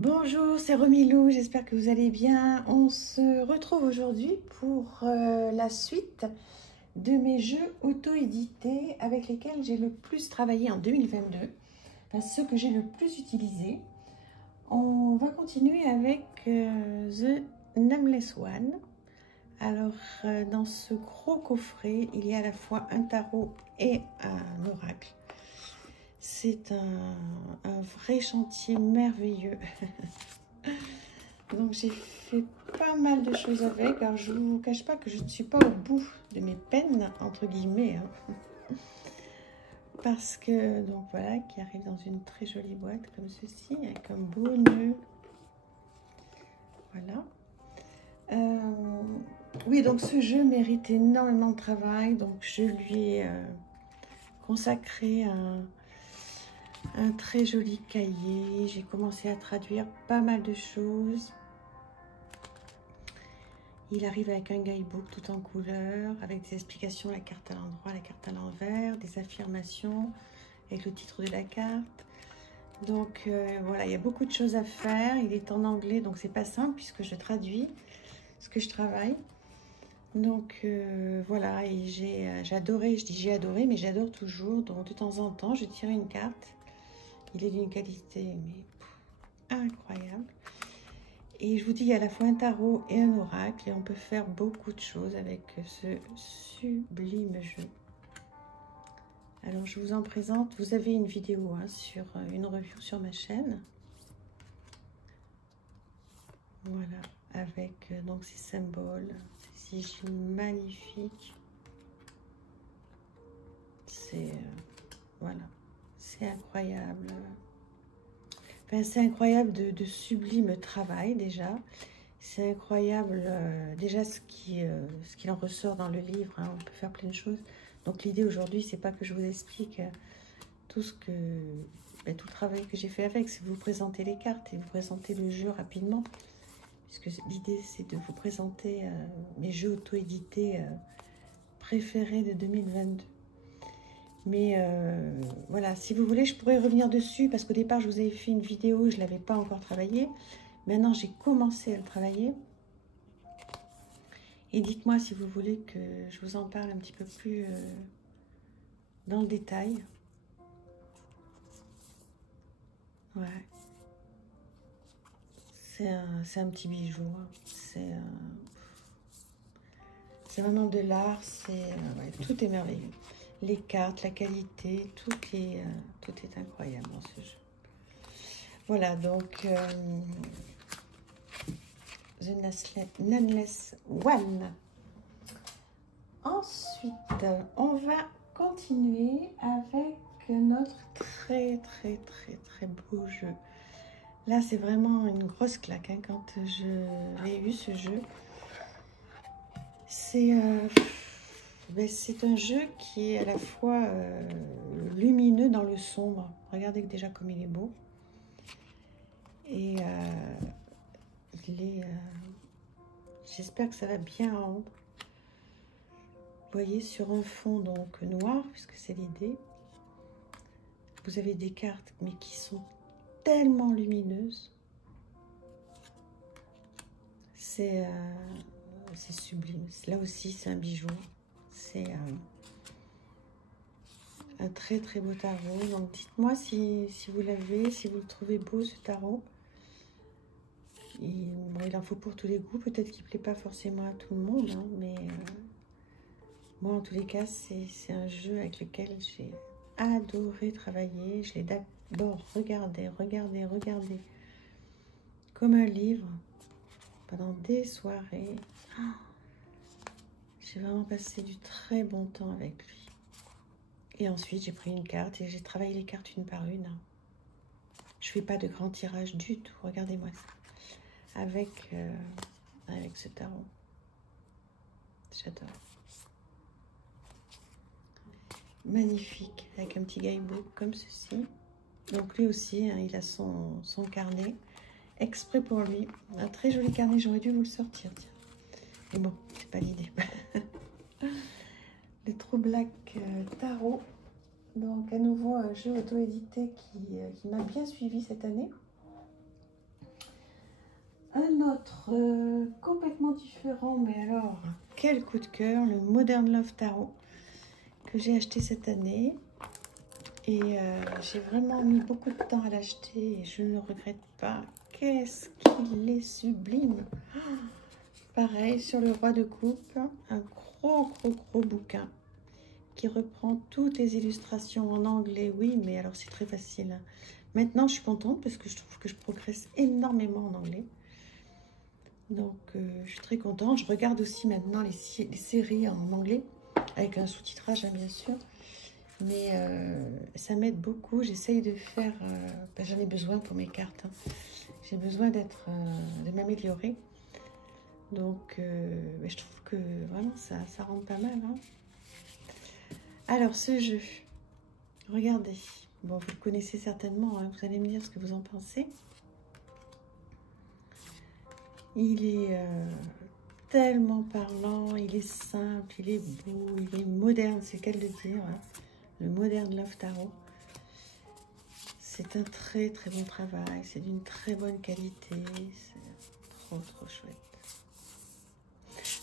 Bonjour, c'est Romilou, j'espère que vous allez bien. On se retrouve aujourd'hui pour la suite de mes jeux auto-édités avec lesquels j'ai le plus travaillé en 2022, enfin ceux que j'ai le plus utilisés. On va continuer avec The Nameless One. Alors, dans ce gros coffret, il y a à la fois un tarot et un oracle. C'est un vrai chantier merveilleux. Donc j'ai fait pas mal de choses avec. Alors je ne vous cache pas que je ne suis pas au bout de mes peines, entre guillemets. Parce que, donc voilà, qui arrive dans une très jolie boîte comme ceci, avec un beau nœud. Voilà. Oui, donc ce jeu mérite énormément de travail. Donc je lui ai consacré un très joli cahier. J'ai commencé à traduire pas mal de choses. Il arrive avec un guidebook tout en couleur, avec des explications, la carte à l'endroit, la carte à l'envers, des affirmations, avec le titre de la carte. Donc voilà, il y a beaucoup de choses à faire. Il est en anglais, donc c'est pas simple puisque je traduis ce que je travaille. Donc voilà, et j'ai adoré, je dis j'ai adoré, mais j'adore toujours. Donc de temps en temps, je tire une carte. Il est d'une qualité mais incroyable. Et je vous dis, il y a à la fois un tarot et un oracle. Et on peut faire beaucoup de choses avec ce sublime jeu. Alors, je vous en présente. Vous avez une vidéo sur une review sur ma chaîne. Voilà, avec donc ces symboles, ces sigils magnifiques. C'est voilà, c'est incroyable. Enfin, c'est incroyable de sublime travail déjà. C'est incroyable déjà ce qu'il en ressort dans le livre. On peut faire plein de choses. Donc l'idée aujourd'hui, c'est pas que je vous explique tout le travail que j'ai fait avec. C'est de vous présenter les cartes et vous présenter le jeu rapidement. Puisque l'idée, c'est de vous présenter mes jeux auto-édités préférés de 2022. Mais voilà, si vous voulez, je pourrais revenir dessus parce qu'au départ, je vous avais fait une vidéo, je ne l'avais pas encore travaillé. Maintenant, j'ai commencé à le travailler. Et dites-moi si vous voulez que je vous en parle un petit peu plus dans le détail. Ouais. C'est un petit bijou. C'est vraiment de l'art. Ouais, tout est merveilleux. Les cartes, la qualité, tout est incroyable dans ce jeu. Voilà, donc The Nameless One. Ensuite, on va continuer avec notre très beau jeu. Là, c'est vraiment une grosse claque quand j'ai eu ce jeu. C'est un jeu qui est à la fois lumineux dans le sombre. Regardez déjà comme il est beau. Et il est... j'espère que ça va bien rendre. Vous voyez, sur un fond donc noir, puisque c'est l'idée. Vous avez des cartes, mais qui sont tellement lumineuses. C'est sublime. Là aussi, c'est un bijou. C'est un très beau tarot. Donc, dites-moi si vous l'avez, si vous le trouvez beau, ce tarot. Il en faut pour tous les goûts. Peut-être qu'il ne plaît pas forcément à tout le monde, mais moi, en tous les cas, c'est un jeu avec lequel j'ai adoré travailler. Je l'ai d'abord regardé comme un livre pendant des soirées. J'ai vraiment passé du très bon temps avec lui. Et ensuite, j'ai pris une carte et j'ai travaillé les cartes une par une. Je fais pas de grand tirage du tout. Regardez-moi ça. Avec ce tarot. J'adore. Magnifique. Avec un petit guidebook comme ceci. Donc lui aussi, il a son carnet. Exprès pour lui. Un très joli carnet. J'aurais dû vous le sortir. Tiens. Mais bon, c'est pas l'idée. Le True Black Tarot. Donc à nouveau un jeu auto-édité qui m'a bien suivi cette année. un autre complètement différent, mais alors, quel coup de cœur, le Modern Love Tarot que j'ai acheté cette année. Et j'ai vraiment mis beaucoup de temps à l'acheter et je ne regrette pas. Qu'est-ce qu'il est sublime! Pareil, sur le roi de coupe, un gros bouquin qui reprend toutes les illustrations en anglais. Oui, mais alors c'est très facile. Maintenant, je suis contente parce que je trouve que je progresse énormément en anglais. Donc, je suis très contente. Je regarde aussi maintenant les séries en anglais, avec un sous-titrage, hein, bien sûr. Mais ça m'aide beaucoup. J'essaye de faire... j'en ai besoin pour mes cartes. Hein. J'ai besoin de m'améliorer. Donc, je trouve que vraiment, ça rend pas mal. Hein. Alors, ce jeu, regardez. Bon, vous le connaissez certainement. Hein. Vous allez me dire ce que vous en pensez. Il est tellement parlant. Il est simple. Il est beau. Il est moderne. C'est le cas de le dire. Hein. Le Modern Love Tarot. C'est un très bon travail, c'est d'une très bonne qualité, c'est trop chouette.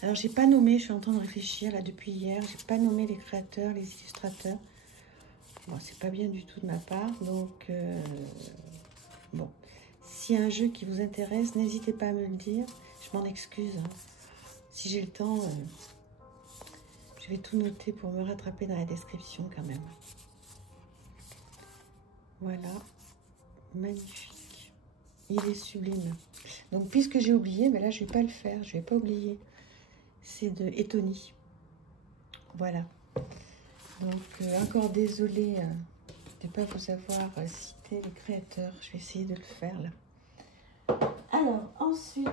Alors j'ai pas nommé, je suis en train de réfléchir là depuis hier, j'ai pas nommé les créateurs, les illustrateurs. Bon, c'est pas bien du tout de ma part, donc bon. S'il y a un jeu qui vous intéresse, n'hésitez pas à me le dire, je m'en excuse. Hein. Si j'ai le temps, je vais tout noter pour me rattraper dans la description quand même. Voilà, magnifique. Il est sublime. Donc, puisque j'ai oublié, mais là, je ne vais pas le faire. Je ne vais pas oublier. C'est de Etony. Voilà. Donc, encore désolée de ne pas vous avoir cité les créateurs. Je vais essayer de le faire, là. Alors, ensuite,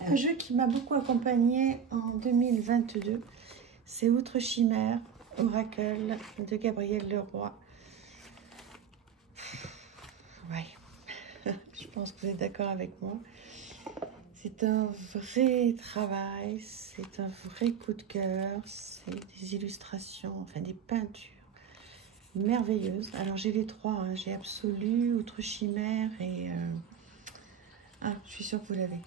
un jeu qui m'a beaucoup accompagnée en 2022, c'est Outre Chimère, Oracle de Gabriel Leroy. Ouais, je pense que vous êtes d'accord avec moi. C'est un vrai travail, c'est un vrai coup de cœur, c'est des illustrations, enfin des peintures merveilleuses. Alors j'ai les trois, hein. J'ai Absolu, Outre Chimère et... Ah, je suis sûre que vous l'avez.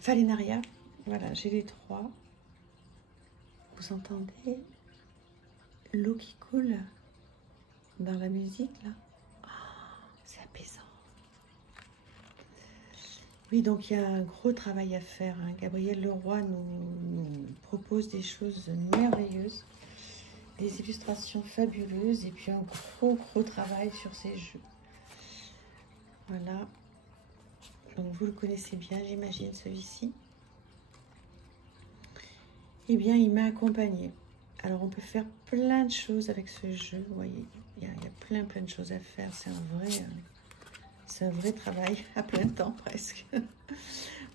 Falénaria, voilà, j'ai les trois. Vous entendez l'eau qui coule dans la musique, là? Oh, c'est apaisant. Oui, donc il y a un gros travail à faire. Hein. Gabriel Leroy nous propose des choses merveilleuses, des illustrations fabuleuses et puis un gros travail sur ces jeux. Voilà. Donc vous le connaissez bien, j'imagine, celui-ci. Eh bien, il m'a accompagnée. Alors, on peut faire plein de choses avec ce jeu. Vous voyez, il y a plein de choses à faire. C'est un vrai travail à plein temps, presque.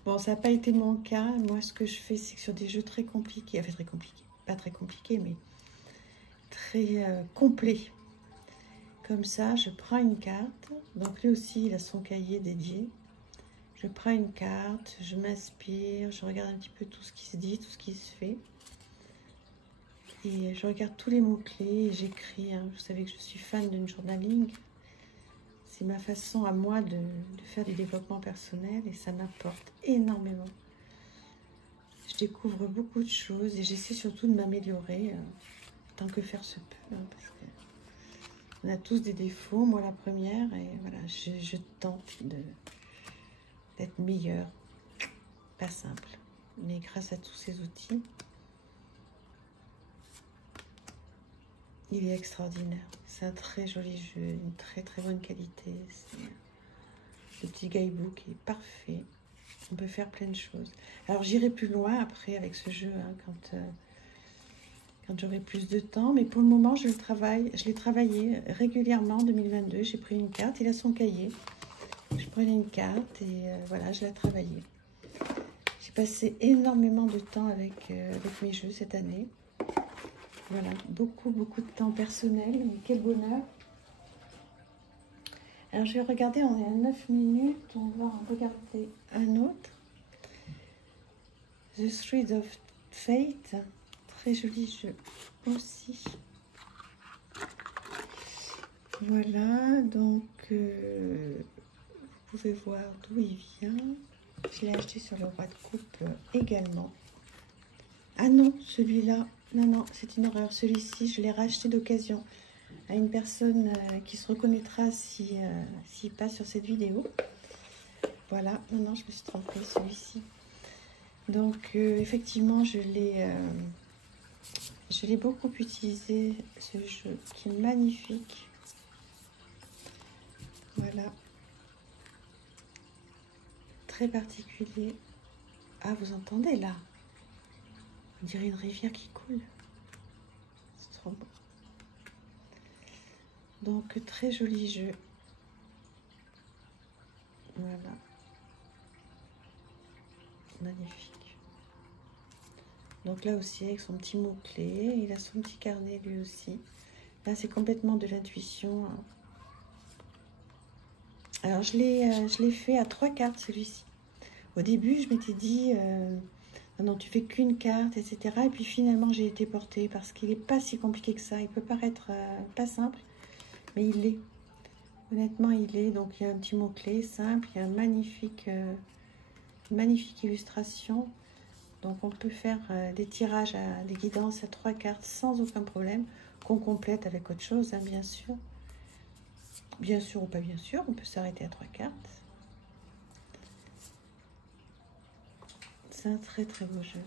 Bon, ça n'a pas été mon cas. Moi, ce que je fais, c'est que sur des jeux très compliqués, enfin très compliqués, pas très compliqués, mais très complets. Comme ça, je prends une carte. Donc, lui aussi, il a son cahier dédié. Je prends une carte, je m'inspire, je regarde un petit peu tout ce qui se dit, tout ce qui se fait. Et je regarde tous les mots-clés et j'écris. Hein. Vous savez que je suis fan d'une journaling. C'est ma façon à moi de faire du développement personnel et ça m'apporte énormément. Je découvre beaucoup de choses et j'essaie surtout de m'améliorer tant que faire se peut. Hein, parce que on a tous des défauts, moi la première. Et voilà, je tente d'être meilleure. Pas simple, mais grâce à tous ces outils, il est extraordinaire. C'est un très joli jeu, une très bonne qualité. Le petit guidebook est parfait. On peut faire plein de choses. Alors j'irai plus loin après avec ce jeu hein, quand j'aurai plus de temps. Mais pour le moment, je l'ai travaillé régulièrement en 2022. J'ai pris une carte, il a son cahier. Je prenais une carte et voilà, je l'ai travaillé. J'ai passé énormément de temps avec mes jeux cette année. Voilà, beaucoup de temps personnel, mais quel bonheur. Alors je vais regarder, on est à 9 minutes, on va regarder un autre. The Thread of Fate, très joli jeu aussi. Voilà, donc vous pouvez voir d'où il vient. Je l'ai acheté sur le roi de coupe également. Ah non, celui-là, non, c'est une horreur. Celui-ci, je l'ai racheté d'occasion à une personne qui se reconnaîtra s'il passe sur cette vidéo. Voilà, non, je me suis trompée, celui-ci. Donc, effectivement, je l'ai beaucoup utilisé, ce jeu, qui est magnifique. Voilà. Très particulier. Ah, vous entendez là? On dirait une rivière qui coule. C'est trop beau. Donc, très joli jeu. Voilà. Magnifique. Donc là aussi, avec son petit mot-clé. Il a son petit carnet lui aussi. Là, c'est complètement de l'intuition. Alors, je l'ai fait à 3 cartes, celui-ci. Au début, je m'étais dit... non, tu fais qu'une carte, etc. Et puis finalement, j'ai été portée parce qu'il n'est pas si compliqué que ça. Il peut paraître pas simple, mais il l'est. Honnêtement, il est. Donc, il y a un petit mot-clé simple. Il y a une magnifique illustration. Donc, on peut faire des tirages, des guidances à 3 cartes sans aucun problème, qu'on complète avec autre chose, hein, bien sûr. Bien sûr ou pas bien sûr, on peut s'arrêter à 3 cartes. C'est un très beau jeu.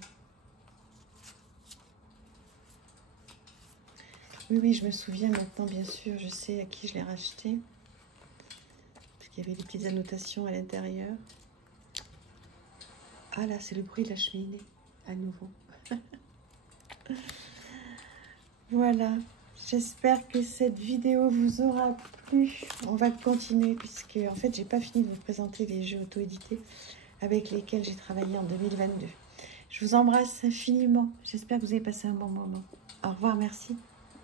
Oui, je me souviens maintenant, bien sûr, je sais à qui je l'ai racheté. Parce qu'il y avait des petites annotations à l'intérieur. Ah là, c'est le bruit de la cheminée, à nouveau. Voilà, j'espère que cette vidéo vous aura plu. On va continuer, puisque en fait, j'ai pas fini de vous présenter les jeux auto-édités avec lesquels j'ai travaillé en 2022. Je vous embrasse infiniment. J'espère que vous avez passé un bon moment. Au revoir, merci.